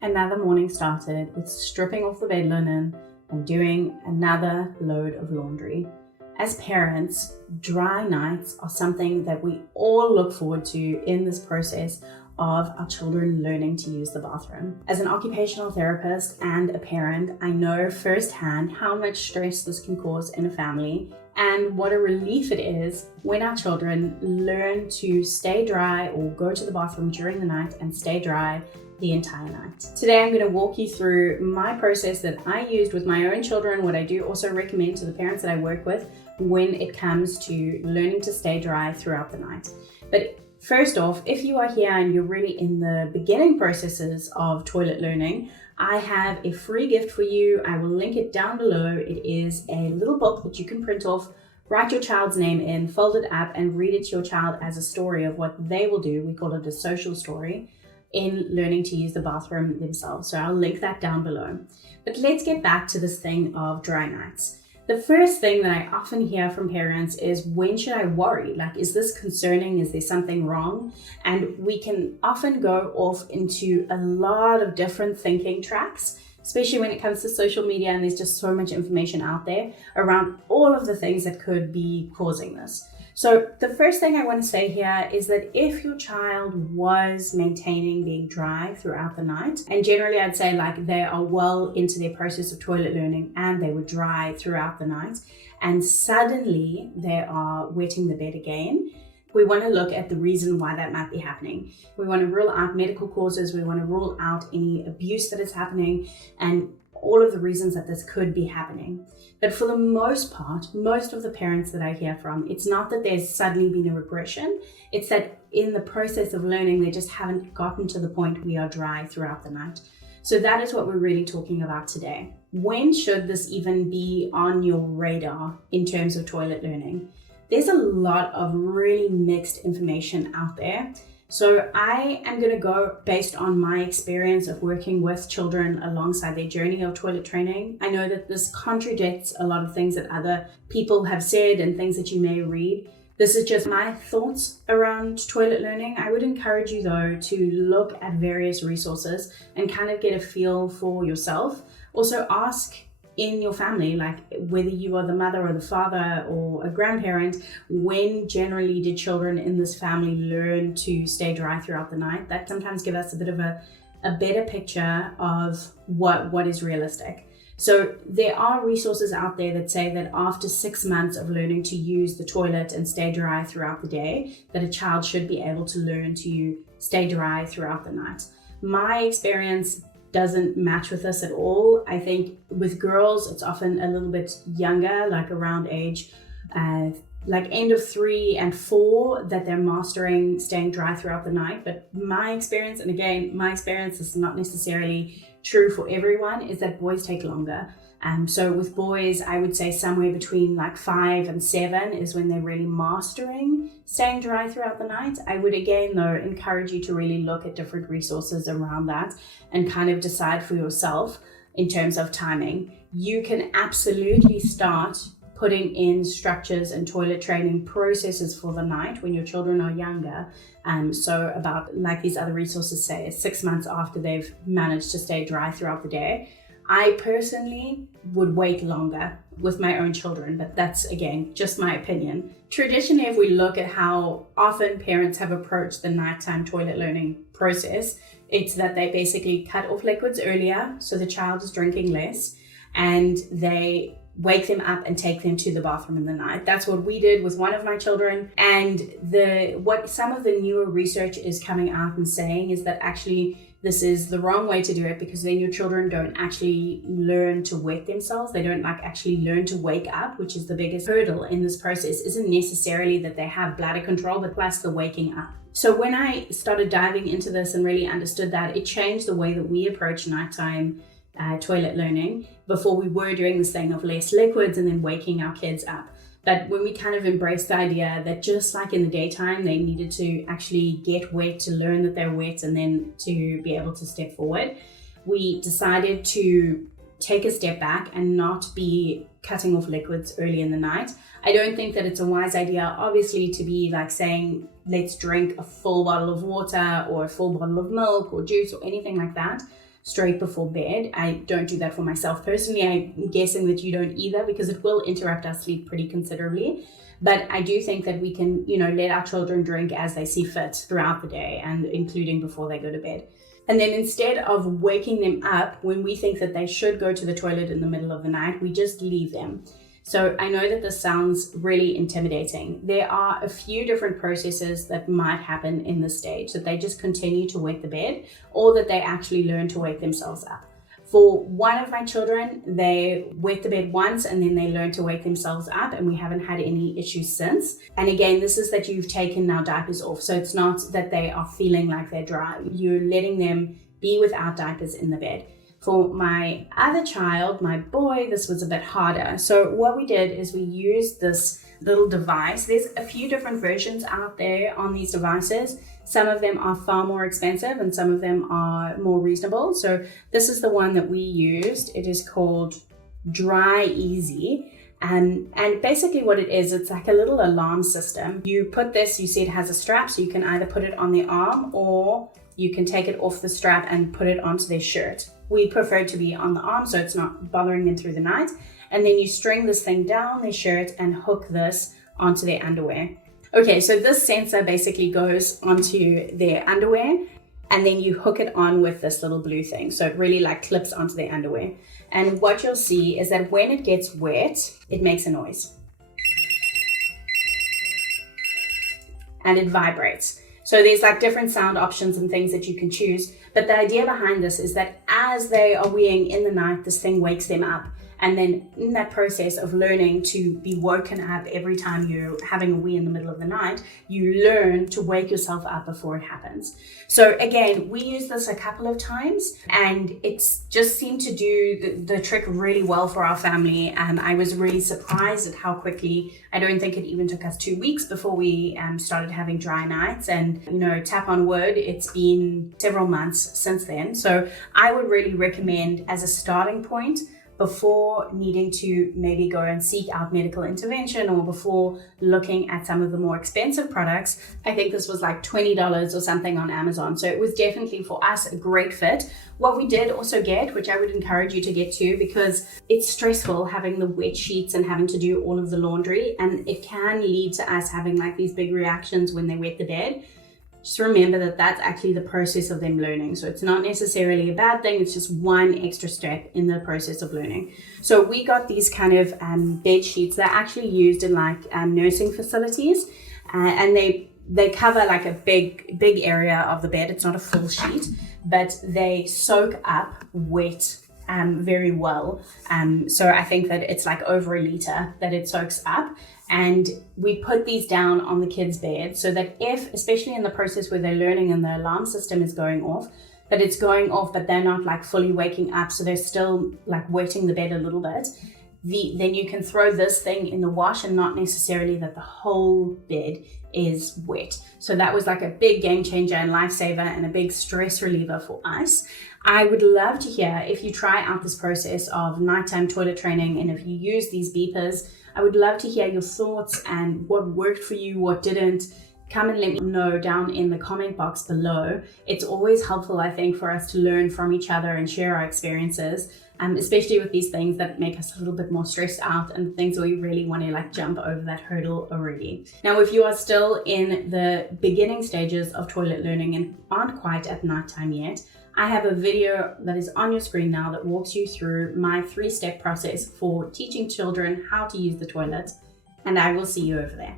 Another morning started with stripping off the bed linen and doing another load of laundry. As parents, dry nights are something that we all look forward to in this process of our children learning to use the bathroom. As an occupational therapist and a parent, I know firsthand how much stress this can cause in a family and what a relief it is when our children learn to stay dry or go to the bathroom during the night and stay dry the entire night. Today I'm going to walk you through my process that I used with my own children, what I do also recommend to the parents that I work with when it comes to learning to stay dry throughout the night. But first off, if you are here and you're really in the beginning processes of toilet learning, I have a free gift for you. I will link it down below. It is a little book that you can print off, write your child's name in, fold it up, and read it to your child as a story of what they will do. We call it a social story in learning to use the bathroom themselves. So I'll link that down below. But let's get back to this thing of dry nights. The first thing that I often hear from parents is, when should I worry? Like, is this concerning? Is there something wrong? And we can often go off into a lot of different thinking tracks, especially when it comes to social media, and there's just so much information out there around all of the things that could be causing this. So the first thing I want to say here is that if your child was maintaining being dry throughout the night, and generally I'd say like they are well into their process of toilet learning and they were dry throughout the night, and suddenly they are wetting the bed again, we want to look at the reason why that might be happening. We want to rule out medical causes, we want to rule out any abuse that is happening, and all of the reasons that this could be happening. But for the most part, most of the parents that I hear from, it's not that there's suddenly been a regression, it's that in the process of learning, they just haven't gotten to the point we are dry throughout the night. So that is what we're really talking about today. When should this even be on your radar in terms of toilet learning? There's a lot of really mixed information out there. So I am going to go based on my experience of working with children alongside their journey of toilet training. I know that this contradicts a lot of things that other people have said and things that you may read. This is just my thoughts around toilet learning. I would encourage you though to look at various resources and kind of get a feel for yourself. Also ask in your family, like whether you are the mother or the father or a grandparent, when generally did children in this family learn to stay dry throughout the night? That sometimes gives us a bit of a better picture of what is realistic. So there are resources out there that say that after 6 months of learning to use the toilet and stay dry throughout the day, that a child should be able to learn to stay dry throughout the night. My experience doesn't match with this at all. I think with girls, it's often a little bit younger, like around age, like end of 3 and 4, that they're mastering staying dry throughout the night. But my experience, and again, my experience is not necessarily true for everyone, is that boys take longer. So with boys, I would say somewhere between like 5 and 7 is when they're really mastering staying dry throughout the night. I would again though encourage you to really look at different resources around that and kind of decide for yourself in terms of timing. You can absolutely start putting in structures and toilet training processes for the night when your children are younger. So about, like these other resources say, 6 months after they've managed to stay dry throughout the day. I personally would wait longer with my own children, but that's, again, just my opinion. Traditionally, if we look at how often parents have approached the nighttime toilet learning process, it's that they basically cut off liquids earlier, so the child is drinking less, and they wake them up and take them to the bathroom in the night. That's what we did with one of my children. And what some of the newer research is coming out and saying is that actually this is the wrong way to do it, because then your children don't actually learn to wet themselves. They don't actually learn to wake up, which is the biggest hurdle in this process. Isn't necessarily that they have bladder control, but plus the waking up. So when I started diving into this and really understood that, it changed the way that we approach nighttime toilet learning. Before, we were doing this thing of less liquids and then waking our kids up. But when we kind of embraced the idea that just like in the daytime, they needed to actually get wet to learn that they're wet and then to be able to step forward, we decided to take a step back and not be cutting off liquids early in the night. I don't think that it's a wise idea, obviously, to be like saying, let's drink a full bottle of water or a full bottle of milk or juice or anything like that. straight before bed. I don't do that for myself personally. I'm guessing that you don't either, because it will interrupt our sleep pretty considerably. But I do think that we can, let our children drink as they see fit throughout the day, and including before they go to bed. And then instead of waking them up when we think that they should go to the toilet in the middle of the night, we just leave them. So I know that this sounds really intimidating. There are a few different processes that might happen in this stage, that they just continue to wet the bed, or that they actually learn to wake themselves up. For one of my children, they wet the bed once and then they learn to wake themselves up, and we haven't had any issues since. And again, this is that you've taken now diapers off. So it's not that they are feeling like they're dry. You're letting them be without diapers in the bed. For my other child, my boy, this was a bit harder. So what we did is we used this little device. There's a few different versions out there on these devices. Some of them are far more expensive and some of them are more reasonable. So this is the one that we used. It is called Dry Easy. And basically what it is, it's like a little alarm system. You put this, you see it has a strap, so you can either put it on the arm or you can take it off the strap and put it onto their shirt. We prefer it to be on the arm so it's not bothering them through the night. And then you string this thing down their shirt and hook this onto their underwear. Okay, so this sensor basically goes onto their underwear, and then you hook it on with this little blue thing. So it really like clips onto their underwear. And what you'll see is that when it gets wet, it makes a noise. And it vibrates. So there's like different sound options and things that you can choose. But the idea behind this is that as they are weeing in the night, this thing wakes them up. And then in that process of learning to be woken up every time you're having a wee in the middle of the night, you learn to wake yourself up before it happens. So again, we used this a couple of times and it's just seemed to do the trick really well for our family. And I was really surprised at how quickly, I don't think it even took us 2 weeks before we started having dry nights. And, tap on wood, it's been several months since then. So I would really recommend, as a starting point, before needing to maybe go and seek out medical intervention or before looking at some of the more expensive products. I think this was like $20 or something on Amazon. So it was definitely for us a great fit. What we did also get, which I would encourage you to get too, because it's stressful having the wet sheets and having to do all of the laundry, and it can lead to us having like these big reactions when they wet the bed. Just remember that that's actually the process of them learning. So it's not necessarily a bad thing. It's just one extra step in the process of learning. So we got these kind of bed sheets that are actually used in like nursing facilities, and they cover like a big area of the bed. It's not a full sheet, but they soak up wet very well. So I think that it's like over a liter that it soaks up. And we put these down on the kids' bed so that if, especially in the process where they're learning and the alarm system is going off, that it's going off, but they're not like fully waking up. So they're still like wetting the bed a little bit. Then you can throw this thing in the wash, and not necessarily that the whole bed is wet. So that was like a big game changer and lifesaver and a big stress reliever for us. I would love to hear if you try out this process of nighttime toilet training, and if you use these beepers. I would love to hear your thoughts and what worked for you, what didn't. Come and let me know down in the comment box below. It's always helpful, I think, for us to learn from each other and share our experiences, especially with these things that make us a little bit more stressed out and things where we really want to like jump over that hurdle already. Now, if you are still in the beginning stages of toilet learning and aren't quite at nighttime yet, I have a video that is on your screen now that walks you through my 3-step process for teaching children how to use the toilet, and I will see you over there.